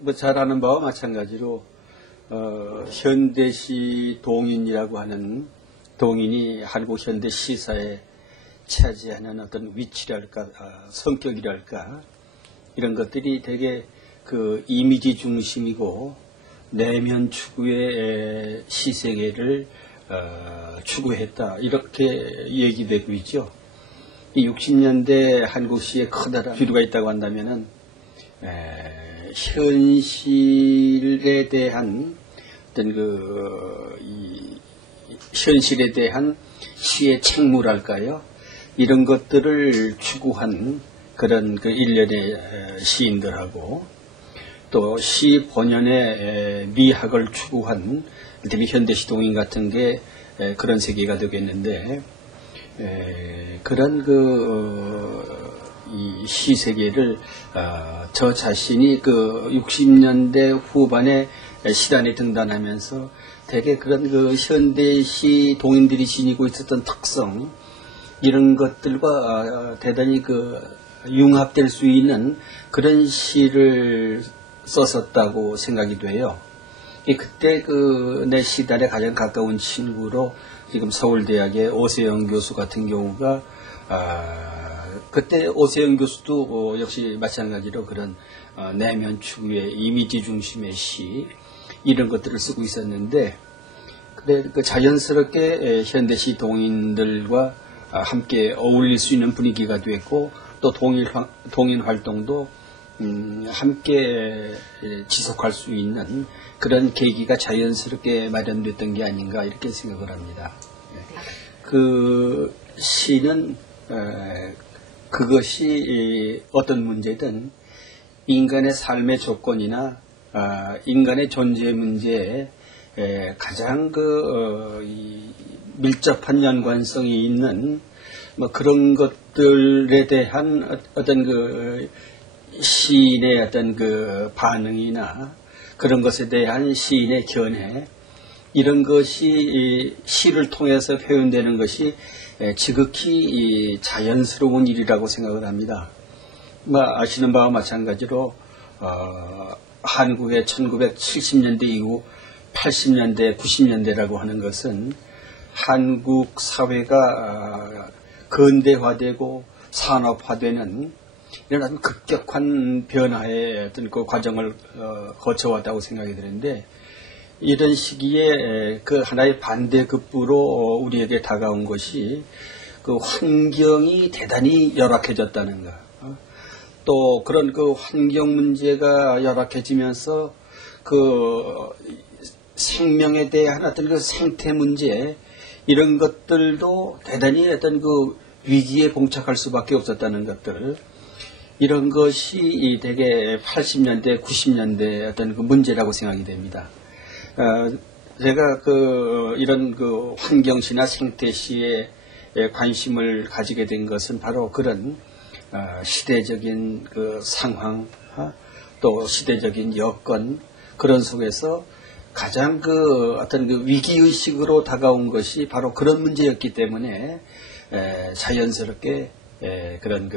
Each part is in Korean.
뭐 잘 아는 바와 마찬가지로, 현대시 동인이라고 하는 동인이 한국 현대 시사에 차지하는 어떤 위치랄까, 성격이랄까, 이런 것들이 되게 그 이미지 중심이고, 내면 추구의 시세계를 추구했다. 이렇게 얘기되고 있죠. 이 60년대 한국시에 커다란 기류가 있다고 한다면은, 현실에 대한 어떤 현실에 대한 시의 책무랄까요? 이런 것들을 추구한 그런 일련의 시인들하고 또 시 본연의 미학을 추구한 특히 현대시 동인 같은 게 그런 세계가 되겠는데, 그런 이 시세계를 저 자신이 60년대 후반에 시단에 등단하면서 되게 그런 현대시 동인들이 지니고 있었던 특성, 이런 것들과 대단히 융합될 수 있는 그런 시를 썼었다고 생각이 돼요. 그때 내 시단에 가장 가까운 친구로 지금 서울대학의 오세영 교수 같은 경우가, 그때 오세영 교수도 역시 마찬가지로 그런 내면 추구의 이미지 중심의 시, 이런 것들을 쓰고 있었는데, 자연스럽게 현대시 동인들과 함께 어울릴 수 있는 분위기가 됐고, 또 동인 활동도 함께 지속할 수 있는 그런 계기가 자연스럽게 마련됐던 게 아닌가, 이렇게 생각을 합니다. 그 시는 그것이 어떤 문제든 인간의 삶의 조건이나 인간의 존재 문제에 가장 밀접한 연관성이 있는 그런 것들에 대한 어떤 시인의 어떤 반응이나 그런 것에 대한 시인의 견해, 이런 것이 시를 통해서 표현되는 것이 지극히 자연스러운 일이라고 생각을 합니다. 아시는 바와 마찬가지로 한국의 1970년대 이후 80년대, 90년대라고 하는 것은 한국 사회가 근대화되고 산업화되는 이런 급격한 변화의 어떤 과정을 거쳐왔다고 생각이 드는데, 이런 시기에 하나의 반대급부로 우리에게 다가온 것이 환경이 대단히 열악해졌다는 것. 또 그런 환경 문제가 열악해지면서 생명에 대한 어떤 생태 문제, 이런 것들도 대단히 어떤 위기에 봉착할 수밖에 없었다는 것들, 이런 것이 되게 80년대, 90년대 어떤 문제라고 생각이 됩니다. 제가 이런 환경시나 생태시에 관심을 가지게 된 것은 바로 그런 시대적인 상황, 또 시대적인 여건, 그런 속에서 가장 어떤 위기의식으로 다가온 것이 바로 그런 문제였기 때문에 자연스럽게 그런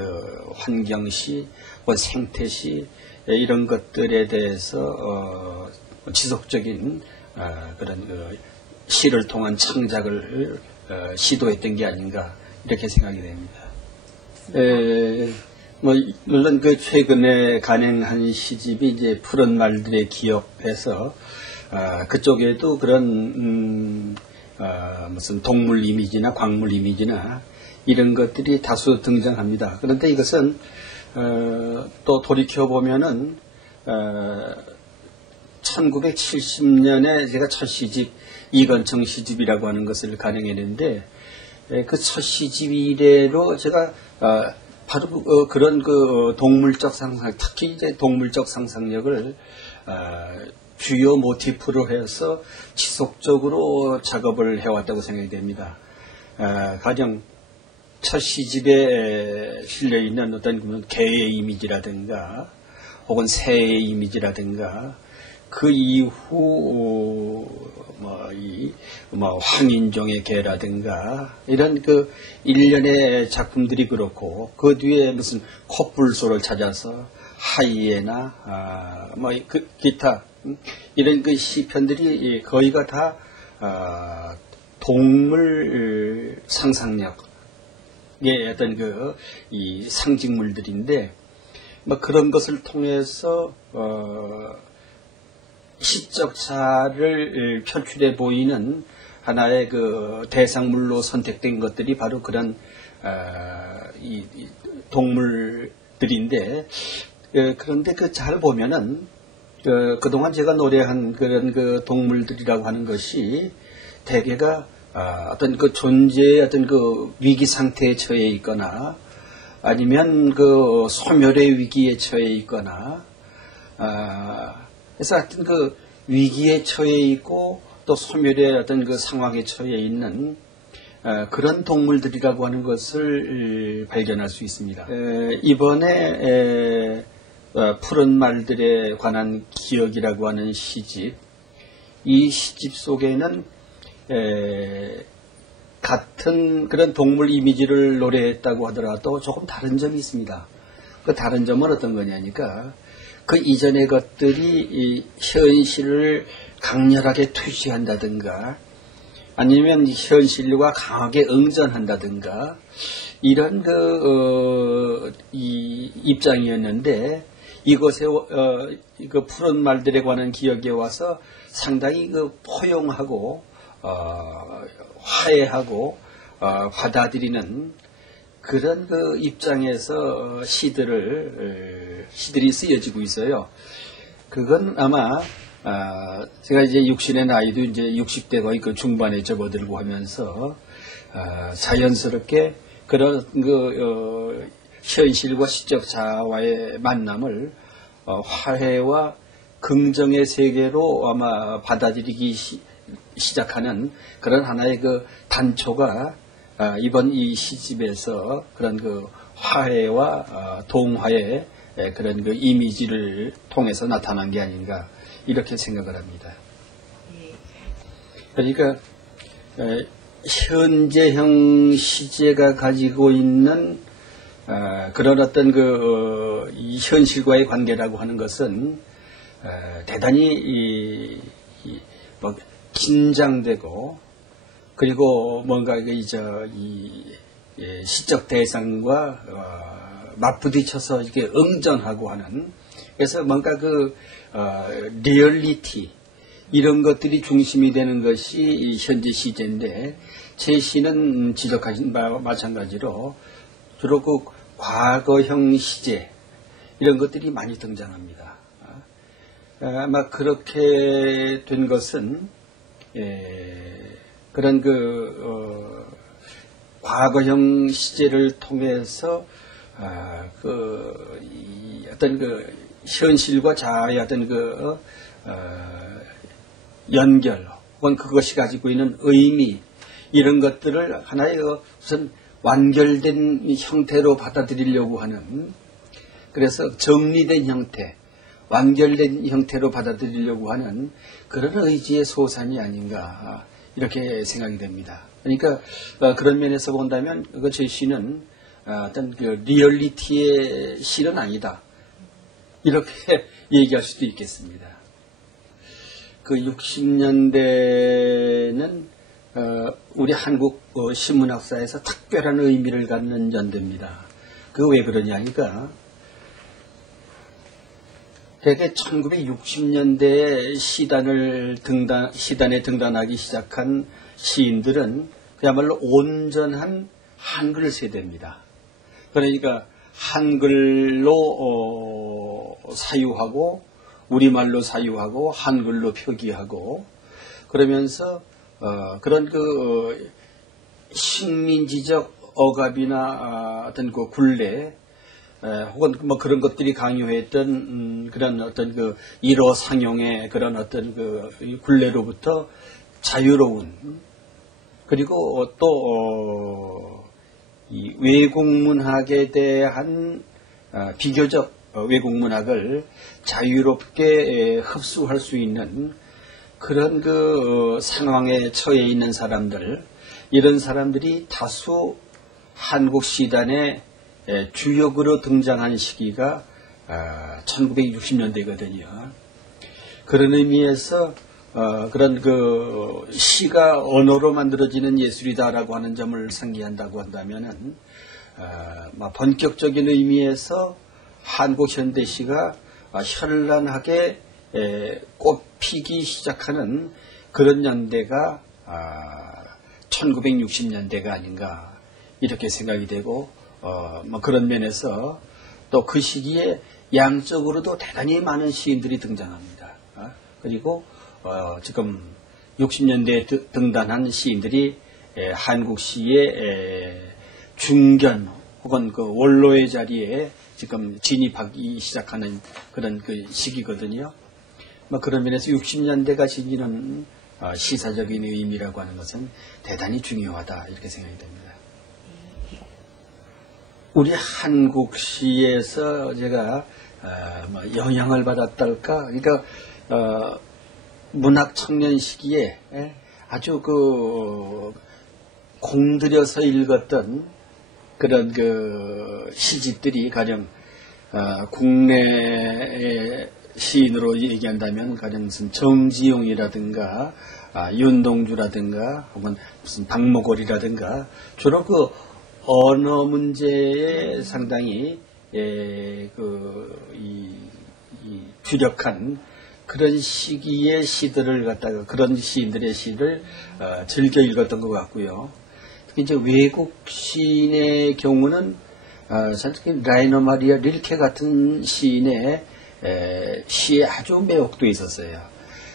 환경시, 생태시, 이런 것들에 대해서 지속적인 그런 시를 통한 창작을 시도했던 게 아닌가, 이렇게 생각이 됩니다. 물론 최근에 간행한 시집이 이제 푸른 말들의 기억에서 그쪽에도 그런 무슨 동물 이미지나 광물 이미지나 이런 것들이 다수 등장합니다. 그런데 이것은 또 돌이켜보면은 1970년에 제가 첫 시집, 이건청 시집이라고 하는 것을 간행했는데, 그 첫 시집 이래로 제가 바로 그런 동물적 상상, 특히 이제 동물적 상상력을 주요 모티프로 해서 지속적으로 작업을 해왔다고 생각이 됩니다. 가령 첫 시집에 실려있는 어떤 개의 이미지라든가 혹은 새의 이미지라든가, 그 이후 황인종의 개라든가 이런 일련의 작품들이 그렇고, 그 뒤에 무슨 콧불소를 찾아서 하이에나, 기타, 이런 그 시편들이 거의가 다, 동물 상상력의 어떤 이 상징물들인데, 그런 것을 통해서, 시적사를 표출해 보이는 하나의 그 대상물로 선택된 것들이 바로 그런, 이 동물들인데, 그런데 잘 보면은, 그동안 제가 노래한 그런 그 동물들이라고 하는 것이 대개가 어떤 그 존재의 어떤 그 위기 상태에 처해 있거나 아니면 그 소멸의 위기에 처해 있거나 그래서 하여튼 그 위기에 처해 있고 또 소멸의 어떤 그 상황에 처해 있는 그런 동물들이라고 하는 것을 발견할 수 있습니다. 이번에 푸른 말들에 관한 기억이라고 하는 시집, 이 시집 속에는 같은 그런 동물 이미지를 노래했다고 하더라도 조금 다른 점이 있습니다. 그 다른 점은 어떤 거냐니까 그 이전의 것들이 이 현실을 강렬하게 투시한다든가 아니면 현실과 강하게 응전한다든가 이런 이 입장이었는데 이것에 그 푸른 말들에 관한 기억에 와서 상당히 그 포용하고 화해하고 받아들이는 그런 그 입장에서 시들이 쓰여지고 있어요. 그건 아마 제가 이제 육신의 나이도 이제 60대 거의 그 중반에 접어들고 하면서 자연스럽게 그런 그 현실과 시적 자아와의 만남을 화해와 긍정의 세계로 아마 받아들이기 시작하는 그런 하나의 그 단초가 이번 이 시집에서 그런 그 화해와 동화의 그런 그 이미지를 통해서 나타난 게 아닌가 이렇게 생각을 합니다. 그러니까 현재형 시제가 가지고 있는 그런 어떤 이 현실과의 관계라고 하는 것은 대단히 긴장되고 그리고 뭔가 시적 대상과 맞부딪혀서 이렇게 응전하고 하는 그래서 뭔가 리얼리티 이런 것들이 중심이 되는 것이 현재 시제인데 제 시는 지적하신 바와 마찬가지로 주로 과거형 시제 이런 것들이 많이 등장합니다. 아마 그렇게 된 것은 그런 과거형 시제를 통해서 어떤 현실과 자아의 어떤 연결 혹은 그것이 가지고 있는 의미 이런 것들을 하나의 우선 완결된 형태로 받아들이려고 하는 그래서 정리된 형태 완결된 형태로 받아들이려고 하는 그런 의지의 소산이 아닌가 이렇게 생각이 됩니다. 그러니까 그런 면에서 본다면 제 시는 어떤 리얼리티의 시는 아니다 이렇게 얘기할 수도 있겠습니다. 60년대는 우리 한국 신문학사에서 특별한 의미를 갖는 연대입니다. 왜 그러냐니까 대개 1960년대에 시단에 등단하기 시작한 시인들은 그야말로 온전한 한글 세대입니다. 그러니까 한글로 사유하고 우리말로 사유하고 한글로 표기하고 그러면서 그런 식민지적 억압이나 어떤 굴레 혹은 그런 것들이 강요했던 그런 어떤 일어상용의 그런 어떤 굴레로부터 자유로운 그리고 또 이 외국문학에 대한 비교적 외국문학을 자유롭게 흡수할 수 있는 그런 상황에 처해 있는 사람들 이런 사람들이 다수 한국 시단에 주역으로 등장한 시기가 1960년대거든요. 그런 의미에서 그런 그 시가 언어로 만들어지는 예술이다라고 하는 점을 상기한다고 한다면은 본격적인 의미에서 한국 현대시가 현란하게 꽃피기 시작하는 그런 연대가 1960년대가 아닌가 이렇게 생각이 되고 그런 면에서 또 그 시기에 양적으로도 대단히 많은 시인들이 등장합니다. 그리고 지금 60년대에 등단한 시인들이 한국 시의 중견 혹은 그 원로의 자리에 지금 진입하기 시작하는 그런 그 시기거든요. 그런 면에서 60년대가 지니는 시사적인 의미라고 하는 것은 대단히 중요하다 이렇게 생각이 됩니다. 우리 한국 시에서 제가 영향을 받았달까? 그러니까 문학 청년 시기에 아주 그 공들여서 읽었던 그런 그 시집들이 가령 국내 시인으로 얘기한다면 가령 무슨 정지용이라든가 윤동주라든가 혹은 무슨 박목월이라든가 주로 그 언어 문제에 상당히 주력한 그런 시기의 시들을 갖다가 그런 시인들의 시를 즐겨 읽었던 것 같고요. 특히 이제 외국 시인의 경우는 특히 라이너 마리아 릴케 같은 시인의 시에 아주 매혹도 있었어요.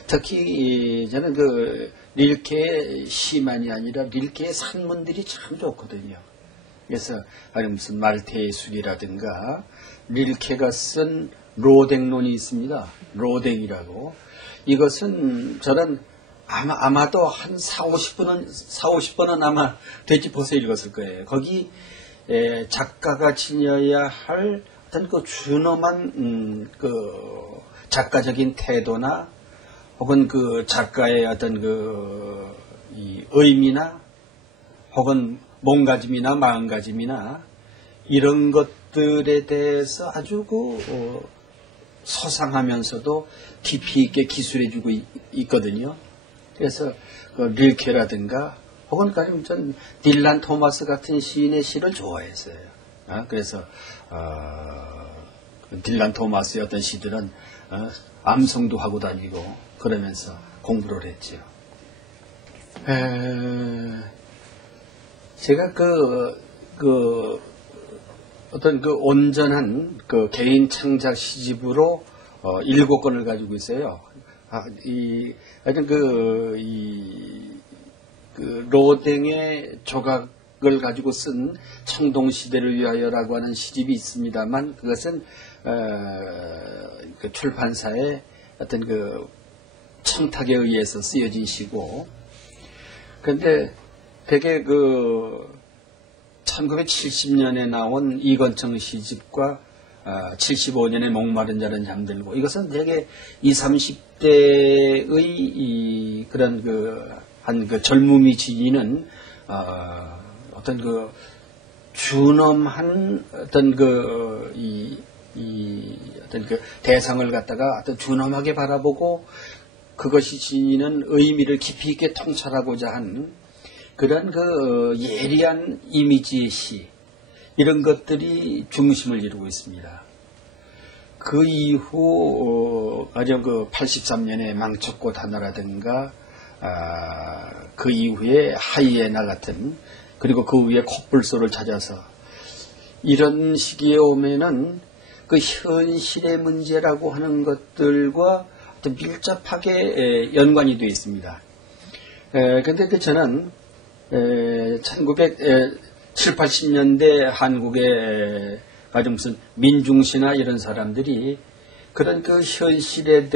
특히 저는 그 릴케의 시만이 아니라 릴케의 산문들이 참 좋거든요. 그래서 무슨 말테의 술이라든가 릴케가 쓴 로댕론이 있습니다. 로댕이라고. 이것은 저는 아마도 한 40-50번은 아마 되짚어서 읽었을 거예요. 거기 작가가 지녀야 할 어떤 그 준엄한 그 작가적인 태도나 혹은 그 작가의 어떤 이 의미나 혹은 몸가짐이나 마음가짐이나 이런 것들에 대해서 아주 서상하면서도 깊이 있게 기술해주고 있거든요. 그래서 릴케라든가 혹은 가령 전 딜란 토마스 같은 시인의 시를 좋아했어요. 그래서 딜란 토마스의 어떤 시들은 암송도 하고 다니고 그러면서 공부를 했죠. 제가 어떤 온전한 개인 창작 시집으로 7권을 가지고 있어요. 하여튼 로댕의 조각을 가지고 쓴 청동시대를 위하여라고 하는 시집이 있습니다만 그것은 출판사의 어떤 청탁에 의해서 쓰여진 시고, 그런데 되게 1970년에 나온 이건청 시집과 75년에 목마른 자는 잠들고, 이것은 되게 20-30대의 그런 젊음이 지니는 어떤 준엄한 어떤 어떤 대상을 갖다가 어떤 준엄하게 바라보고 그것이 지니는 의미를 깊이 있게 통찰하고자 한 그런 예리한 이미지의 시, 이런 것들이 중심을 이루고 있습니다. 그 이후 가령 83년에 망쳤꽃 하나라든가 그 이후에 하이에나 같은, 그리고 그 위에 콧불소를 찾아서, 이런 시기에 오면은 현실의 문제라고 하는 것들과 밀접하게 연관이 되어 있습니다. 근데 저는 1970-80년대 한국의 가령 무슨 민중시나 이런 사람들이 그런 현실에 대해